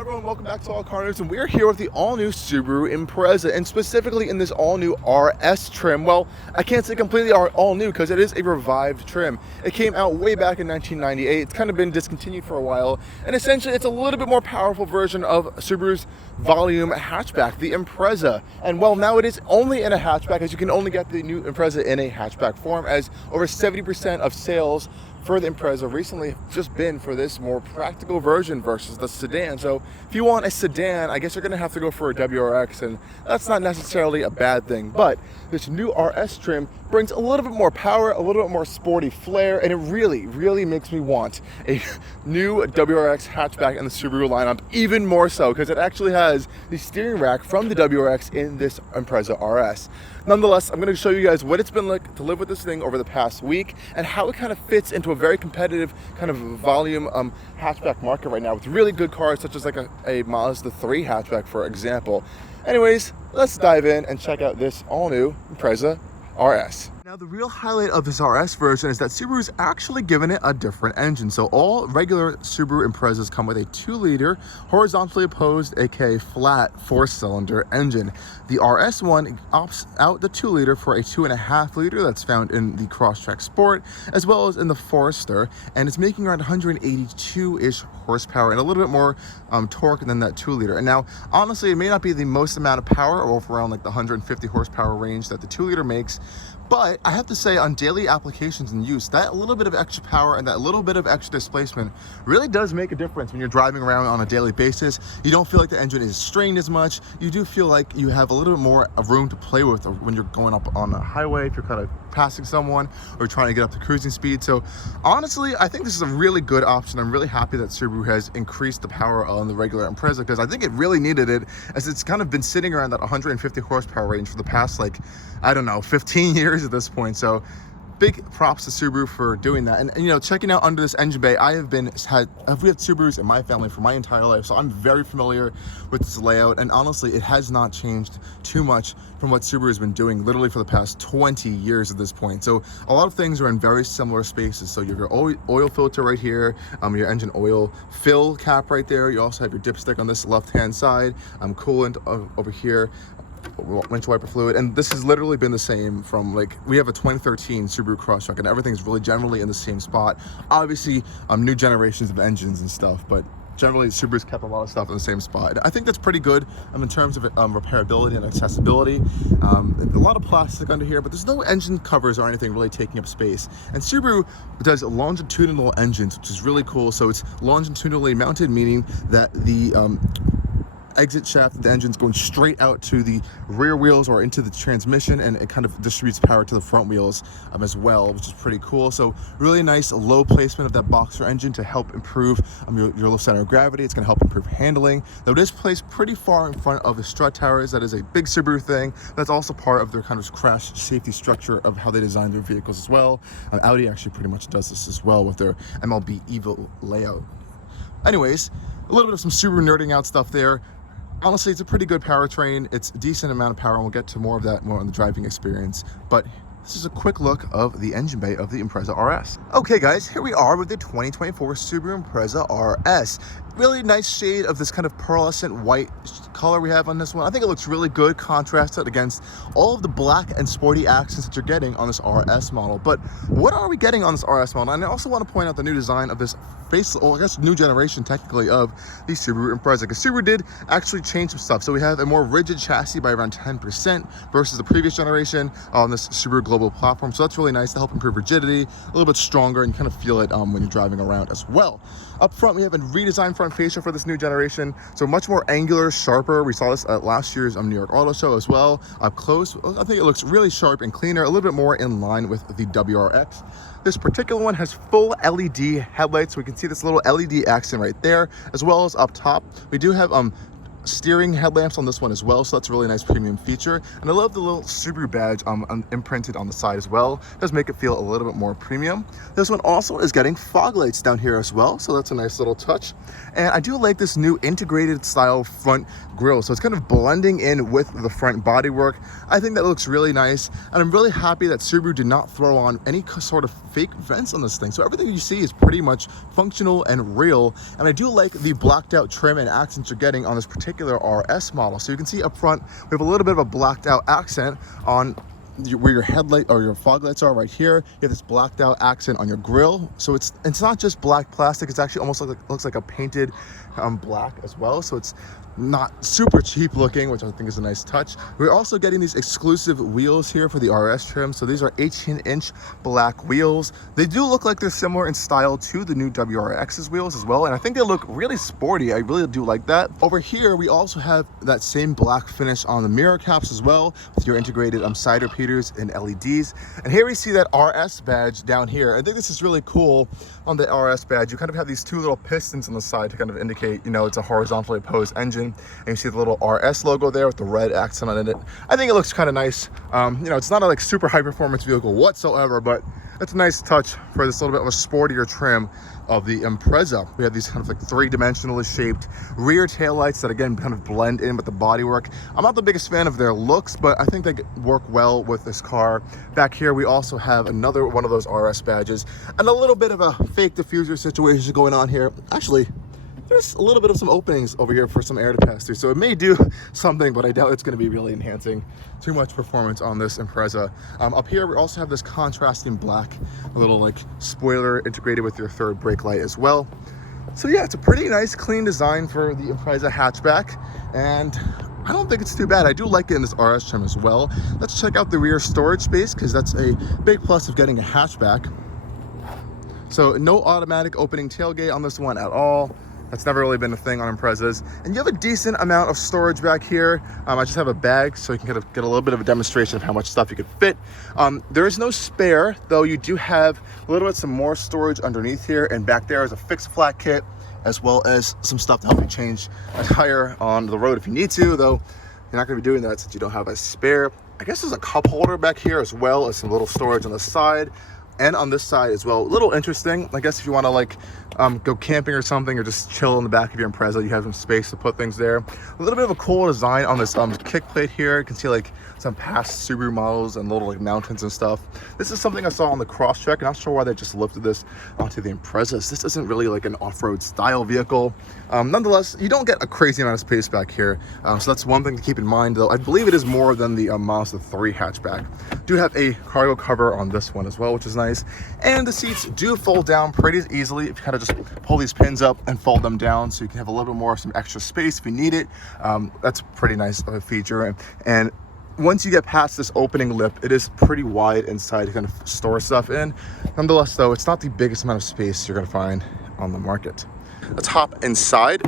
everyone, welcome back to Allcarnews, and we are here with the all-new Subaru Impreza, and specifically in this all-new RS trim. Well, I can't say completely all-new because it is a revived trim. It came out way back in 1998. It's kind of been discontinued for a while, and essentially it's a little bit more powerful version of Subaru's volume hatchback, the Impreza. And well, now it is only in a hatchback, as you can only get the new Impreza in a hatchback form, as over 70% of sales for the Impreza recently have just been for this more practical version versus the sedan. So if you want a sedan, I guess you're gonna have to go for a WRX, and that's not necessarily a bad thing. But this new RS trim brings a little bit more power, a little bit more sporty flair, and it really makes me want a new WRX hatchback in the Subaru lineup, even more so because it actually has the steering rack from the WRX in this Impreza RS. Nonetheless, I'm going to show you guys what it's been like to live with this thing over the past week and how it kind of fits into a very competitive kind of volume hatchback market right now with really good cars such as like a Mazda 3 hatchback, for example. Anyways, let's dive in and check out this all-new Impreza RS. Now, the real highlight of this RS version is that Subaru's actually given it a different engine. So all regular Subaru Imprezas come with a 2-liter horizontally opposed, aka flat 4-cylinder engine. The RS one opts out the 2-liter for a 2.5-liter that's found in the Crosstrek Sport, as well as in the Forester, and it's making around 182-ish horsepower and a little bit more torque than that 2-liter. And now, honestly, it may not be the most amount of power, or around like the 150 horsepower range that the 2-liter makes, but I have to say, on daily applications and use, that little bit of extra power and that little bit of extra displacement really does make a difference when you're driving around on a daily basis. You don't feel like the engine is strained as much. You do feel like you have a little bit more of room to play with when you're going up on a highway, if you're kind of passing someone or trying to get up to cruising speed. So honestly, I think this is a really good option. I'm really happy that Subaru has increased the power on the regular Impreza, because I think it really needed it, as it's kind of been sitting around that 150 horsepower range for the past, like, I don't know, 15 years at this point. So big props to Subaru for doing that. And you know, checking out under this engine bay, we had Subarus in my family for my entire life, so I'm very familiar with this layout, and honestly, it has not changed too much from what Subaru has been doing literally for the past 20 years at this point. So a lot of things are in very similar spaces. So you have your oil filter right here, your engine oil fill cap right there. You also have your dipstick on this left-hand side, coolant over here, windshield wiper fluid, and this has literally been the same from, like, we have a 2013 Subaru Crosstrek, and everything's really generally in the same spot. Obviously, new generations of engines and stuff, but generally Subaru's kept a lot of stuff in the same spot. I think that's pretty good in terms of repairability and accessibility. A lot of plastic under here, but there's no engine covers or anything really taking up space. And Subaru does longitudinal engines, which is really cool. So it's longitudinally mounted, meaning that the exit shaft of the engine's going straight out to the rear wheels or into the transmission, and it kind of distributes power to the front wheels as well, which is pretty cool. So really nice low placement of that boxer engine to help improve your low center of gravity. It's going to help improve handling, though it is placed pretty far in front of the strut towers. That is a big Subaru thing. That's also part of their kind of crash safety structure of how they design their vehicles as well. Audi actually pretty much does this as well with their MLB Evo layout. Anyways, a little bit of some Subaru nerding out stuff there. Honestly, it's a pretty good powertrain. It's a decent amount of power, and we'll get to more of that more on the driving experience. But this is a quick look of the engine bay of the Impreza RS. Okay guys, here we are with the 2024 Subaru Impreza RS. Really nice shade of this kind of pearlescent white color we have on this one. I think it looks really good contrasted against all of the black and sporty accents that you're getting on this RS model. But what are we getting on this RS model? And I also want to point out the new design of this I guess new generation technically of the Subaru Impreza, because Subaru did actually change some stuff. So we have a more rigid chassis by around 10% versus the previous generation on this Subaru Global platform. So that's really nice to help improve rigidity, a little bit stronger, and you kind of feel it when you're driving around as well. Up front, we have a redesigned front fascia for this new generation, so much more angular, sharper. We saw this at last year's New York Auto Show as well. Up close, I think it looks really sharp and cleaner, a little bit more in line with the WRX. This particular one has full LED headlights, so we can see this little LED accent right there, as well as up top. We do have steering headlamps on this one as well, so that's a really nice premium feature. And I love the little Subaru badge imprinted on the side as well. It does make it feel a little bit more premium. This one also is getting fog lights down here as well, so that's a nice little touch. And I do like this new integrated style front grille, so it's kind of blending in with the front bodywork. I think that looks really nice, and I'm really happy that Subaru did not throw on any sort of fake vents on this thing. So everything you see is pretty much functional and real, and I do like the blacked out trim and accents you're getting on this particular RS model. So you can see up front we have a little bit of a blacked out accent on where your headlight or your fog lights are right here. You have this blacked out accent on your grille, so it's not just black plastic, it's actually almost like looks like a painted black as well, so it's not super cheap looking, which I think is a nice touch. We're also getting these exclusive wheels here for the RS trim. So these are 18-inch black wheels. They do look like they're similar in style to the new WRX's wheels as well, and I think they look really sporty. I really do like that. Over here we also have that same black finish on the mirror caps as well, with your integrated side repeaters and LEDs. And here we see that RS badge down here. I think this is really cool. On the RS badge you kind of have these two little pistons on the side to kind of indicate, you know, it's a horizontally opposed engine. And you see the little RS logo there with the red accent on it. I think it looks kind of nice. You know, it's not a like super high performance vehicle whatsoever, but it's a nice touch for this little bit of a sportier trim of the Impreza. We have these kind of like three-dimensionally shaped rear taillights that again kind of blend in with the bodywork. I'm not the biggest fan of their looks, but I think they work well with this car. Back here we also have another one of those RS badges and a little bit of a fake diffuser situation going on here. Actually, there's a little bit of some openings over here for some air to pass through, so it may do something, but I doubt it's going to be really enhancing too much performance on this Impreza. Up here we also have this contrasting black, a little like spoiler integrated with your third brake light as well. So yeah, it's a pretty nice clean design for the Impreza hatchback, and I don't think it's too bad. I do like it in this RS trim as well. Let's check out the rear storage space, because that's a big plus of getting a hatchback. So no automatic opening tailgate on this one at all. That's never really been a thing on Imprezas. And you have a decent amount of storage back here. I just have a bag so you can kind of get a little bit of a demonstration of how much stuff you could fit. There is no spare, though you do have a little bit some more storage underneath here, and back there is a fixed flat kit, as well as some stuff to help you change a tire on the road if you need to, though you're not gonna be doing that since you don't have a spare. I guess there's a cup holder back here, as well as some little storage on the side and on this side as well. A little interesting, I guess, if you want to like go camping or something, or just chill in the back of your Impreza, you have some space to put things there. A little bit of a cool design on this kick plate here. You can see like some past Subaru models and little like mountains and stuff. This is something I saw on the Crosstrek, and I'm not sure why they just lifted this onto the Imprezas. This isn't really like an off-road style vehicle. Nonetheless, you don't get a crazy amount of space back here, so that's one thing to keep in mind, though. I believe it is more than the Mazda 3 hatchback. Do have a cargo cover on this one as well, which is nice. And the seats do fold down pretty easily if you kind of just pull these pins up and fold them down, so you can have a little bit more, some extra space if you need it. That's a pretty nice feature. And once you get past this opening lip, it is pretty wide inside to kind of store stuff in. Nonetheless, though, it's not the biggest amount of space you're going to find on the market. Let's hop inside.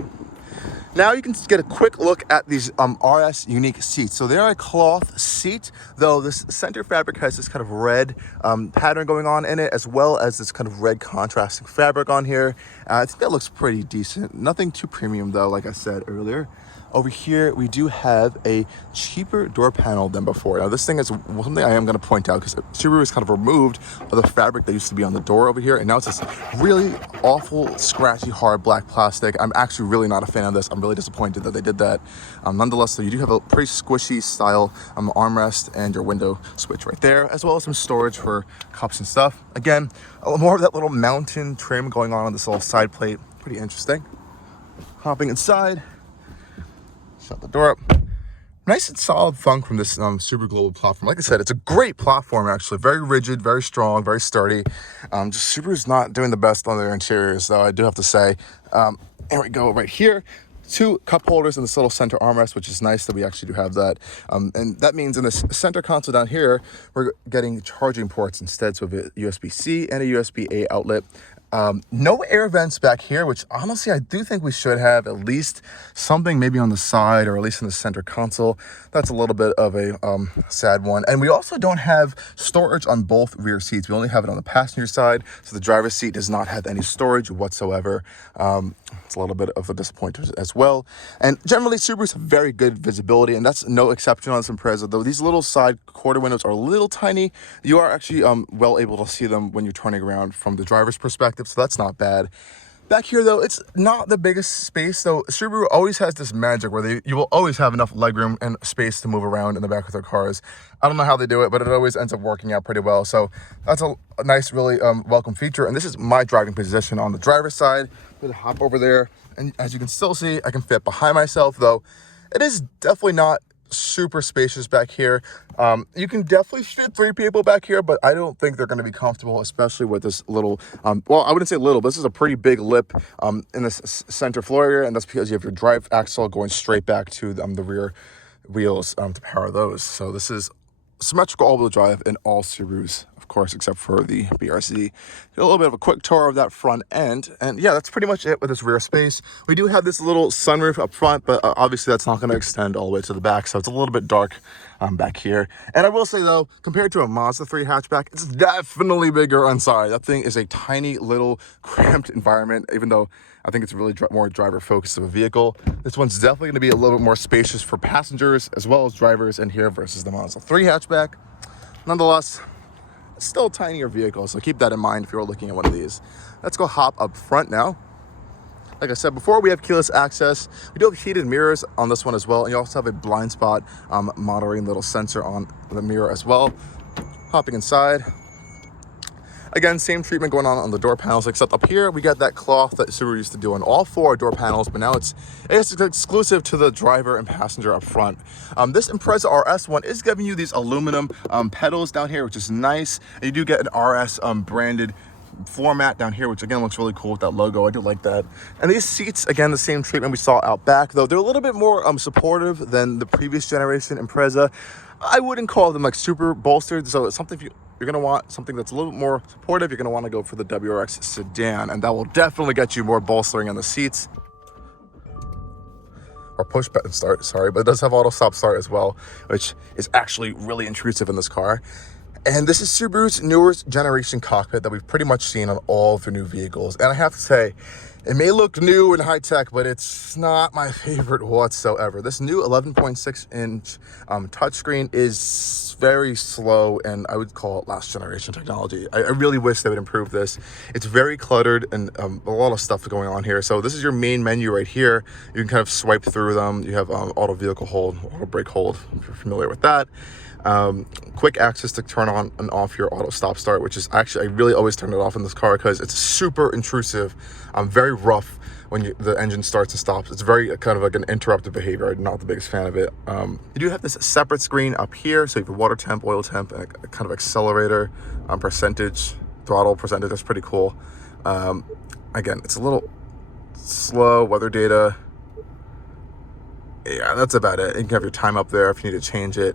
Now you can get a quick look at these RS unique seats. So they're a cloth seat, though this center fabric has this kind of red pattern going on in it, as well as this kind of red contrasting fabric on here. I think that looks pretty decent. Nothing too premium, though, like I said earlier. Over here, we do have a cheaper door panel than before. Now, this thing is something I am going to point out, because Subaru has kind of removed the fabric that used to be on the door over here, and now it's this really awful, scratchy, hard black plastic. I'm actually really not a fan of this. I'm really disappointed that they did that. Nonetheless, though, you do have a pretty squishy style armrest and your window switch right there, as well as some storage for cups and stuff. Again, more of that little mountain trim going on this little side plate. Pretty interesting. Hopping inside. Shut the door up. Nice and solid thunk from this Subaru Global platform. Like I said, it's a great platform, actually. Very rigid, very strong, very sturdy. Just Subaru's not doing the best on their interiors, though, I do have to say. Here we go, right here. 2 cup holders in this little center armrest, which is nice that we actually do have that. And that means in this center console down here, we're getting charging ports instead. So we have a USB-C and a USB-A outlet. No air vents back here, which honestly I do think we should have at least something maybe on the side or at least in the center console. That's a little bit of a sad one. And we also don't have storage on both rear seats. We only have it on the passenger side, so the driver's seat does not have any storage whatsoever. It's a little bit of a disappointment as well. And generally Subarus have very good visibility, and that's no exception on this Impreza, though these little side quarter windows are a little tiny. You are actually well able to see them when you're turning around from the driver's perspective, so that's not bad. Back here though, it's not the biggest space, though Subaru always has this magic where you will always have enough legroom and space to move around in the back of their cars. I don't know how they do it, but it always ends up working out pretty well. So that's a nice, really welcome feature. And this is my driving position on the driver's side. I'm gonna hop over there, and as you can still see, I can fit behind myself, though it is definitely not super spacious back here. You can definitely fit 3 people back here, but I don't think they're going to be comfortable, especially with this little well, I wouldn't say little, but this is a pretty big lip in this center floor area, and that's because you have your drive axle going straight back to the rear wheels to power those. So this is symmetrical all-wheel drive in all Subarus, of course, except for the BRZ. Get a little bit of a quick tour of that front end, and yeah, that's pretty much it with this rear space. We do have this little sunroof up front, but obviously that's not going to extend all the way to the back, so it's a little bit dark back here. And I will say though, compared to a Mazda 3 hatchback, it's definitely bigger inside. That thing is a tiny little cramped environment, even though I think it's really more driver focused of a vehicle. This one's definitely going to be a little bit more spacious for passengers as well as drivers in here versus the Mazda 3 hatchback. Nonetheless, it's still a tinier vehicle, so keep that in mind if you're looking at one of these. Let's go hop up front now. Like I said before, we have keyless access. We do have heated mirrors on this one as well, and you also have a blind spot monitoring little sensor on the mirror as well. Hopping inside. Again, same treatment going on the door panels, except up here we got that cloth that Subaru used to do on all 4 door panels, but now it's exclusive to the driver and passenger up front. This Impreza RS one is giving you these aluminum pedals down here, which is nice. And you do get an RS branded floor mat down here, which again looks really cool with that logo. I do like that. And these seats, again, the same treatment we saw out back, though they're a little bit more supportive than the previous generation Impreza. I wouldn't call them like super bolstered, so it's something you're going to want something that's a little bit more supportive. You're going to want to go for the WRX sedan, and that will definitely get you more bolstering on the seats. Or push button start, sorry, but it does have auto stop start as well, which is actually really intrusive in this car. And this is Subaru's newest generation cockpit that we've pretty much seen on all of their new vehicles. And I have to say, it may look new and high-tech, but it's not my favorite whatsoever. This new 11.6-inch touchscreen is very slow, and I would call it last-generation technology. I really wish they would improve this. It's very cluttered, and a lot of stuff going on here. So this is your main menu right here. You can kind of swipe through them. You have auto vehicle hold, auto brake hold, if you're familiar with that. Quick access to turn on and off your auto stop start, which is actually, I really always turn it off in this car because it's super intrusive, very rough when the engine starts and stops. It's very kind of like an interrupted behavior. I'm not the biggest fan of it. You do have this separate screen up here, so you have your water temp, oil temp, and a kind of accelerator percentage, throttle percentage. That's pretty cool. Again, it's a little slow. Weather data. Yeah, that's about it. You can have your time up there if you need to change it,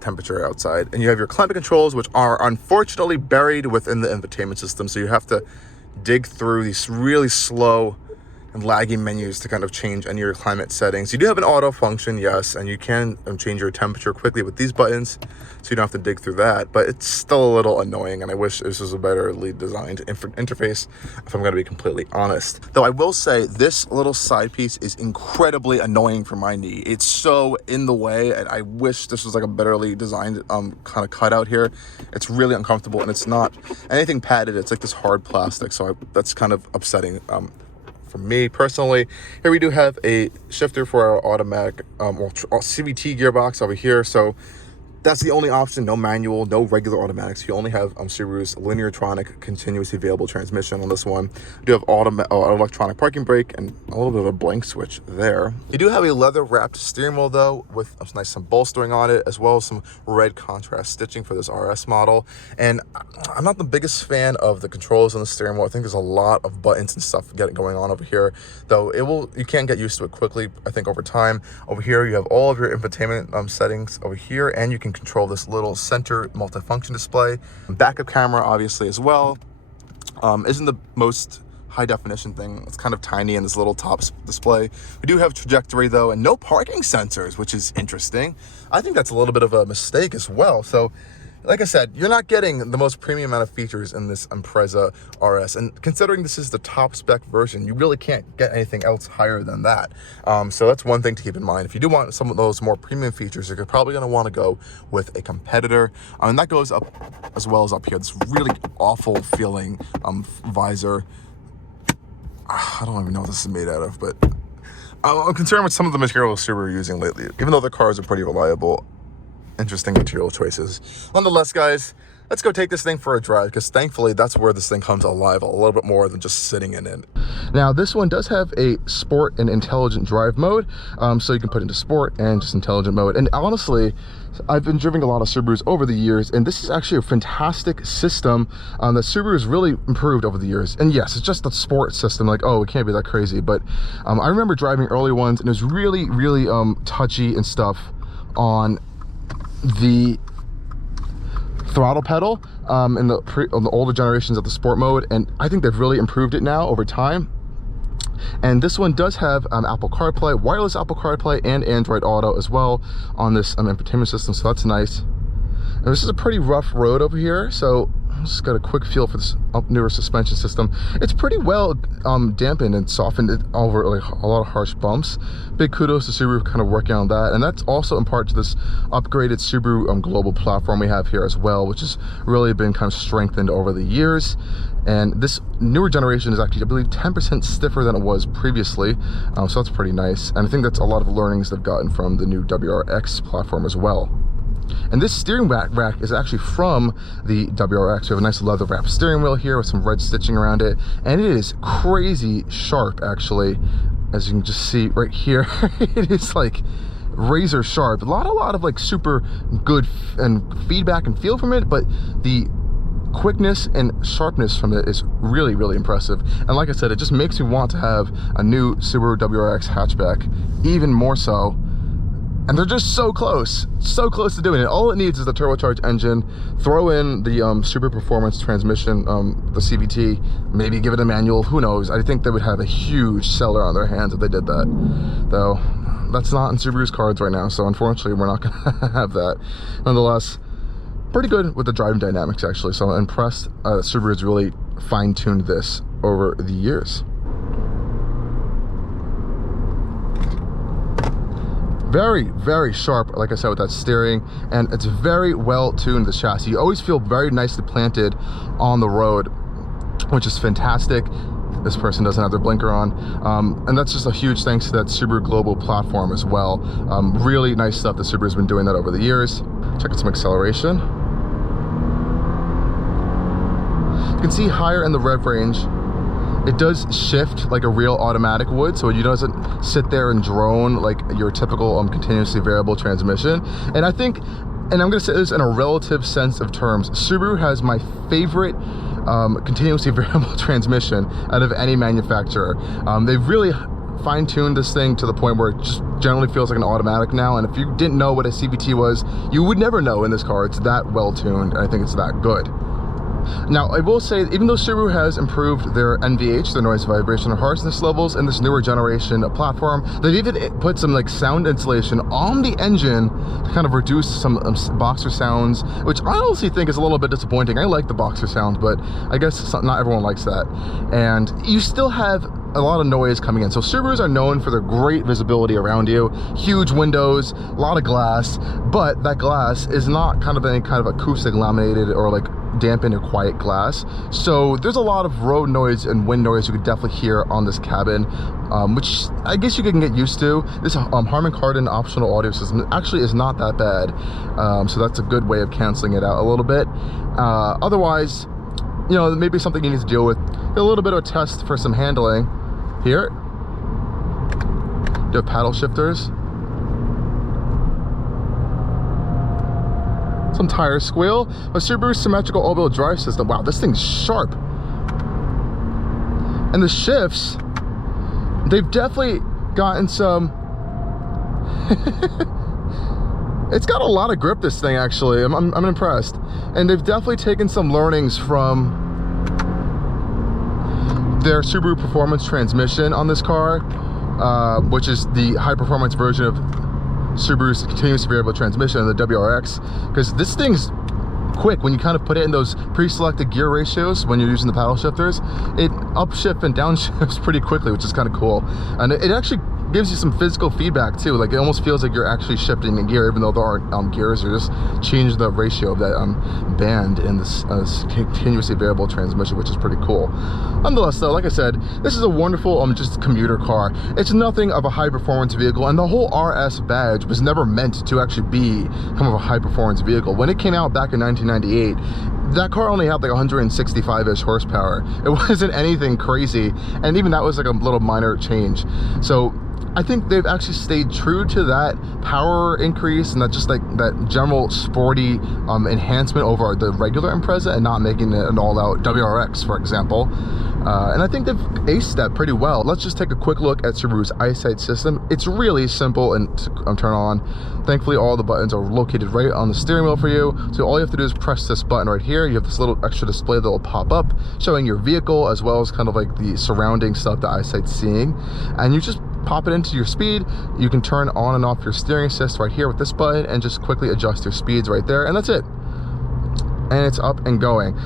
temperature outside. And you have your climate controls, which are unfortunately buried within the infotainment system. So you have to dig through these really slow and laggy menus to kind of change any of your climate settings. You do have an auto function, yes, and you can change your temperature quickly with these buttons, so you don't have to dig through that, but it's still a little annoying, and I wish this was a better designed interface, if I'm going to be completely honest. Though I will say, this little side piece is incredibly annoying for my knee. It's so in the way, and I wish this was like a betterly designed kind of cutout here. It's really uncomfortable, and it's not anything padded. It's like this hard plastic, so that's kind of upsetting. For me personally. Here we do have a shifter for our automatic CVT gearbox over here, so that's the only option. No manual, no regular automatics. You only have Subaru's lineartronic continuously available transmission on this one. You do have electronic parking brake and a little bit of a blank switch there. You do have a leather wrapped steering wheel though, with some bolstering on it, as well as some red contrast stitching for this RS model. And I'm not the biggest fan of the controls on the steering wheel. I think there's a lot of buttons and stuff going on over here, though you can get used to it quickly, I think, over time. Over here you have all of your infotainment settings over here, and you can control this little center multifunction display, backup camera obviously as well. Isn't the most high definition thing. It's kind of tiny in this little top display. We do have trajectory though, and no parking sensors, which is interesting. I think that's a little bit of a mistake as well. So like I said, you're not getting the most premium amount of features in this Impreza RS, and considering this is the top spec version, you really can't get anything else higher than that. So that's one thing to keep in mind. If you do want some of those more premium features, you're probably going to want to go with a competitor, and that goes up as well as up here. This really awful feeling visor. I don't even know what this is made out of, but I'm concerned with some of the materials Subaru are using lately. Even though the cars are pretty reliable, interesting material choices. Nonetheless, guys, let's go take this thing for a drive, because thankfully that's where this thing comes alive a little bit more than just sitting in it. Now, this one does have a sport and intelligent drive mode, so you can put into sport and just intelligent mode. And honestly, I've been driving a lot of Subarus over the years, and this is actually a fantastic system that Subaru has really improved over the years. And yes, it's just the sport system, like, oh, it can't be that crazy. But I remember driving early ones, and it was really, really touchy and stuff on the throttle pedal in the older generations of the sport mode, and I think they've really improved it now over time. And this one does have Apple CarPlay, wireless Apple CarPlay, and Android Auto as well on this infotainment system, so that's nice. And this is a pretty rough road over here, so I just got a quick feel for this newer suspension system. It's pretty well dampened and softened over like a lot of harsh bumps. Big kudos to Subaru kind of working on that, and that's also in part to this upgraded Subaru global platform we have here as well, which has really been kind of strengthened over the years. And this newer generation is actually, I believe, 10% stiffer than it was previously, so that's pretty nice. And I think that's a lot of learnings they've gotten from the new WRX platform as well. And this steering rack is actually from the WRX. We have a nice leather wrap steering wheel here with some red stitching around it, and it is crazy sharp, actually. As you can just see right here, it is like razor sharp. A lot of like super good and feedback and feel from it, but the quickness and sharpness from it is really, really impressive. And like I said, it just makes me want to have a new Subaru WRX hatchback, even more so. And they're just so close to doing it. All it needs is the turbocharged engine, throw in the super performance transmission, the CVT, maybe give it a manual, who knows. I think they would have a huge seller on their hands if they did that. Though, that's not in Subaru's cards right now, so unfortunately we're not gonna have that. Nonetheless, pretty good with the driving dynamics actually, so I'm impressed that Subaru's really fine-tuned this over the years. Very, very sharp, like I said, with that steering, and it's very well tuned, the chassis. You always feel very nicely planted on the road, which is fantastic. This person doesn't have their blinker on, and that's just a huge thanks to that Subaru global platform as well. Really nice stuff that Subaru's been doing that over the years. Check out some acceleration. You can see higher in the rev range. It does shift like a real automatic would, so it doesn't sit there and drone like your typical continuously variable transmission. And I think, and I'm gonna say this in a relative sense of terms, Subaru has my favorite continuously variable transmission out of any manufacturer. They've really fine-tuned this thing to the point where it just generally feels like an automatic now, and if you didn't know what a CVT was, you would never know in this car. It's that well tuned, and I think it's that good. Now, I will say, even though Subaru has improved their NVH, their noise, vibration, and harshness levels in this newer generation platform, they've even put some like sound insulation on the engine to kind of reduce some boxer sounds, which I honestly think is a little bit disappointing. I like the boxer sounds, but I guess not everyone likes that. And you still have a lot of noise coming in. So Subarus are known for their great visibility around you, huge windows, a lot of glass, but that glass is not kind of any kind of acoustic laminated or like dampened or quiet glass. So there's a lot of road noise and wind noise you could definitely hear on this cabin, which I guess you can get used to. This Harman Kardon optional audio system actually is not that bad. So that's a good way of canceling it out a little bit. Otherwise, you know, maybe something you need to deal with. A little bit of a test for some handling. Here, do have paddle shifters, some tire squeal, a Subaru symmetrical all-wheel drive system. Wow, this thing's sharp. And the shifts, they've definitely gotten some it's got a lot of grip, this thing, actually. I'm impressed. And they've definitely taken some learnings from their Subaru Performance transmission on this car, which is the high performance version of Subaru's continuous variable transmission, the WRX, because this thing's quick. When you kind of put it in those pre-selected gear ratios when you're using the paddle shifters, it upshifts and downshifts pretty quickly, which is kind of cool. And it actually gives you some physical feedback too. Like, it almost feels like you're actually shifting a gear, even though there aren't gears. You're just changing the ratio of that band in this continuously variable transmission, which is pretty cool. Nonetheless though, like I said, this is a wonderful just commuter car. It's nothing of a high performance vehicle, and the whole RS badge was never meant to actually be kind of a high performance vehicle. When it came out back in 1998, that car only had like 165-ish horsepower. It wasn't anything crazy, and even that was like a little minor change. So I think they've actually stayed true to that power increase and that just like that general sporty enhancement over the regular Impreza, and not making it an all-out WRX, for example. And I think they've aced that pretty well. Let's just take a quick look at Subaru's eyesight system. It's really simple and turn on. Thankfully, all the buttons are located right on the steering wheel for you. So all you have to do is press this button right here. You have this little extra display that will pop up showing your vehicle, as well as kind of like the surrounding stuff that eyesight's seeing. And you just pop it into your speed. You can turn on and off your steering assist right here with this button, and just quickly adjust your speeds right there, and that's it. And it's up and going.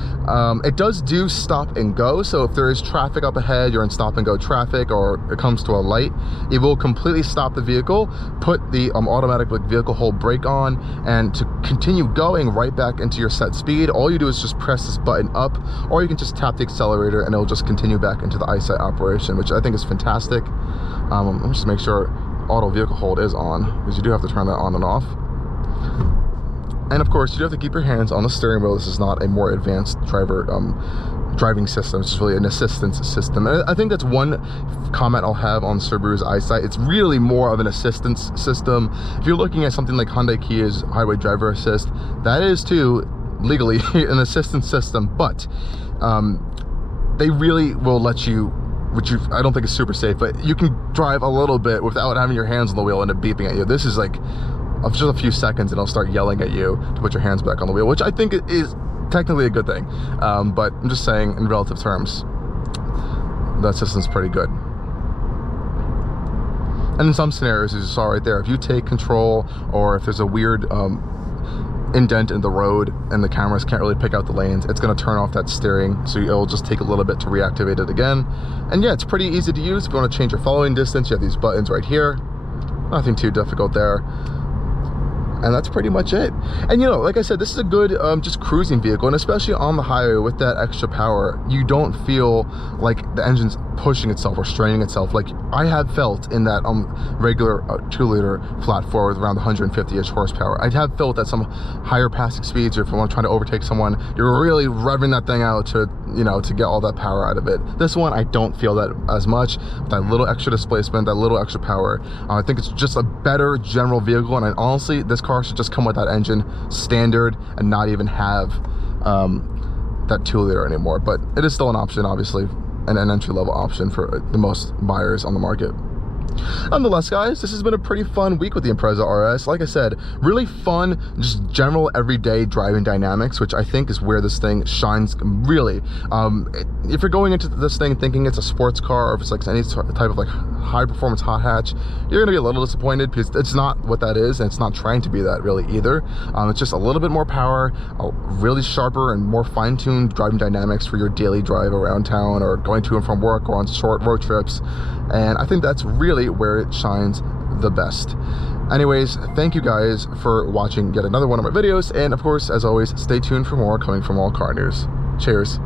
It does do stop and go, so if there is traffic up ahead, you're in stop and go traffic, or it comes to a light, it will completely stop the vehicle, put the automatic vehicle hold brake on, and to continue going right back into your set speed, all you do is just press this button up, or you can just tap the accelerator and it'll just continue back into the eyesight operation, which I think is fantastic. Let me just make sure auto vehicle hold is on, because you do have to turn that on and off. And of course, you do have to keep your hands on the steering wheel. This is not a more advanced driving system. It's just really an assistance system. And I think that's one comment I'll have on Subaru's eyesight. It's really more of an assistance system. If you're looking at something like Hyundai Kia's Highway Driver Assist, that is too legally an assistance system, but they really will let you, which I don't think is super safe, but you can drive a little bit without having your hands on the wheel and it beeping at you. This is like just a few seconds and it'll start yelling at you to put your hands back on the wheel, which I think is technically a good thing. But I'm just saying, in relative terms, that system's pretty good. And in some scenarios, as you saw right there, if you take control, or if there's a weird indent in the road and the cameras can't really pick out the lanes, it's going to turn off that steering, so it'll just take a little bit to reactivate it again. And yeah, it's pretty easy to use. If you want to change your following distance, you have these buttons right here. Nothing too difficult there. And that's pretty much it. And you know, like I said, this is a good just cruising vehicle, and especially on the highway with that extra power, you don't feel like the engine's pushing itself or straining itself like I have felt in that regular 2-liter flat four with around 150-ish horsepower. I have felt at some higher passing speeds, or if I'm trying to overtake someone, you're really revving that thing out to, you know, to get all that power out of it. This one, I don't feel that as much. That little extra displacement, that little extra power, I think it's just a better general vehicle. And honestly, this car should just come with that engine standard and not even have that 2-liter anymore. But it is still an option, obviously, and an entry-level option for the most buyers on the market. Nonetheless, guys, this has been a pretty fun week with the Impreza RS. Like I said, really fun, just general everyday driving dynamics, which I think is where this thing shines really. If you're going into this thing thinking it's a sports car, or if it's like any type of like high performance hot hatch, you're gonna be a little disappointed, because it's not what that is, and it's not trying to be that really either. It's just a little bit more power, really sharper and more fine-tuned driving dynamics for your daily drive around town, or going to and from work, or on short road trips. And I think that's really where it shines the best. Anyways, thank you guys for watching yet another one of my videos, and of course, as always, stay tuned for more coming from Allcarnews. Cheers.